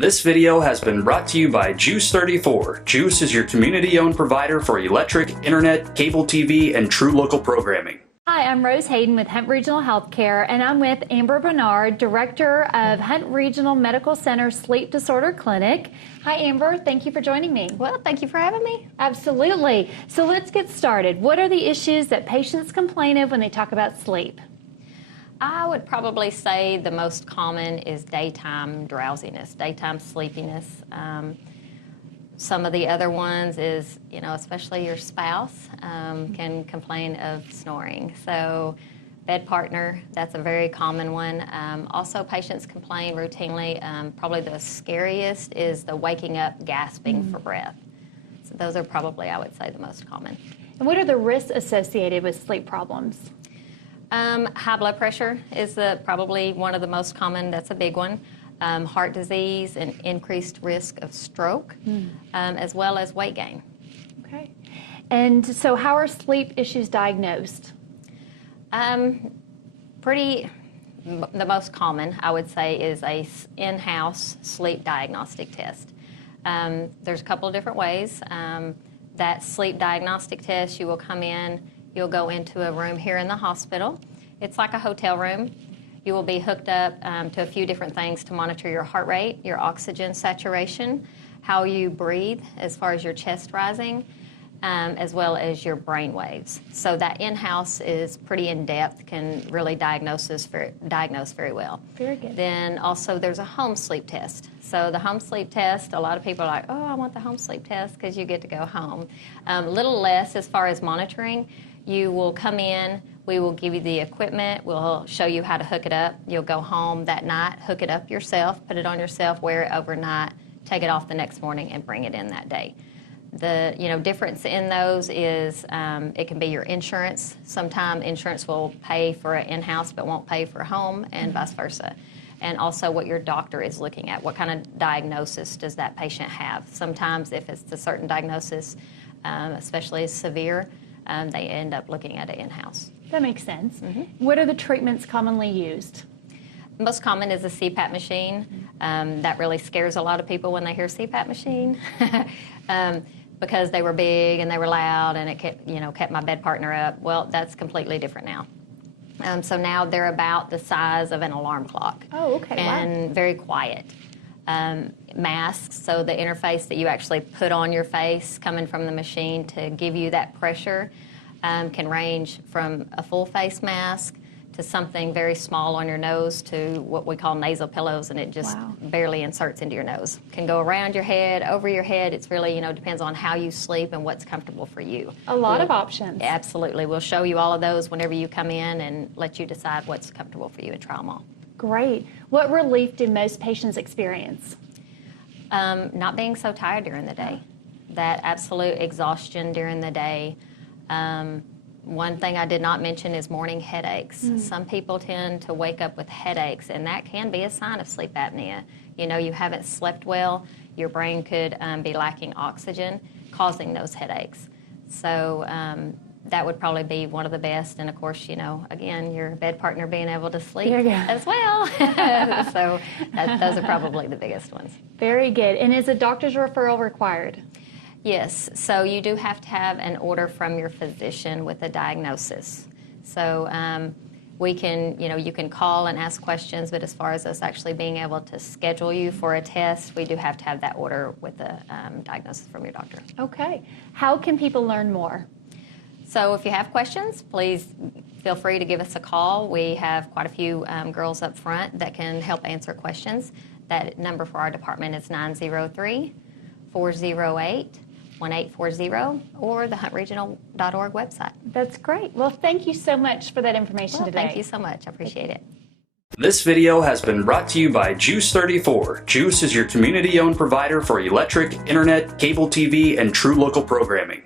This video has been brought to you by Juice 34. Juice is your community-owned provider for electric, internet, cable TV, and true local programming. Hi, I'm Rose Hayden with Hunt Regional Healthcare, and I'm with Amber Maynard, Director of Hunt Regional Medical Center Sleep Disorder Clinic. Hi, Amber. Thank you for joining me. Well, thank you for having me. Absolutely. So let's get started. What are the issues that patients complain of when they talk about sleep? I would probably say the most common is daytime drowsiness, daytime sleepiness. Some of the other ones is, especially your spouse can complain of snoring. So bed partner, that's a very common one. Also, patients complain routinely. Probably the scariest is the waking up gasping for breath. So those are probably, I would say, the most common. And what are the risks associated with sleep problems? High blood pressure is probably one of the most common. That's a big one. Heart disease and increased risk of stroke, as well as weight gain. Okay. And so how are sleep issues diagnosed? The most common, I would say, is a in-house sleep diagnostic test. There's a couple of different ways. That sleep diagnostic test, you will come in, you'll go into a room here in the hospital. It's like a hotel room. You will be hooked up to a few different things to monitor your heart rate, your oxygen saturation, how you breathe as far as your chest rising, as well as your brain waves. So that in-house is pretty in-depth, can really diagnose very well. Very good. Then also there's a home sleep test. So the home sleep test, a lot of people are like, oh, I want the home sleep test because you get to go home. A little less as far as monitoring. You will come in, we will give you the equipment, we'll show you how to hook it up. You'll go home that night, hook it up yourself, put it on yourself, wear it overnight, take it off the next morning and bring it in that day. The difference in those is it can be your insurance. Sometimes insurance will pay for an in-house but won't pay for a home, and vice versa. And also what your doctor is looking at. What kind of diagnosis does that patient have? Sometimes if it's a certain diagnosis, especially severe, they end up looking at it in-house. That makes sense. What are the treatments commonly used? Most common is a CPAP machine. That really scares a lot of people when they hear CPAP machine because they were big and they were loud and it kept my bed partner up. Well, that's completely different now. So now they're about the size of an alarm clock. Oh, okay. And wow. very quiet. Masks, so the interface that you actually put on your face coming from the machine to give you that pressure can range from a full face mask to something very small on your nose to what we call nasal pillows, and it just barely inserts into your nose. Can go around your head, over your head. It's really, depends on how you sleep and what's comfortable for you. A lot of options. Absolutely. We'll show you all of those whenever you come in and let you decide what's comfortable for you and try them all. Great. What relief do most patients experience? Not being so tired during the day. That absolute exhaustion during the day. One thing I did not mention is morning headaches. Some people tend to wake up with headaches, and that can be a sign of sleep apnea. You haven't slept well, your brain could be lacking oxygen, causing those headaches. So that would probably be one of the best. And of course, again, your bed partner being able to sleep as well. So those are probably the biggest ones. Very good. And is a doctor's referral required? Yes. So you do have to have an order from your physician with a diagnosis. So we can, you can call and ask questions, but as far as us actually being able to schedule you for a test, we do have to have that order with a diagnosis from your doctor. Okay. How can people learn more? So if you have questions, please feel free to give us a call. We have quite a few girls up front that can help answer questions. That number for our department is 903-408-1840 or the huntregional.org website. That's great. Well, thank you so much for that information today. Thank you so much. I appreciate it. This video has been brought to you by Juice 34. Juice is your community-owned provider for electric, internet, cable TV, and true local programming.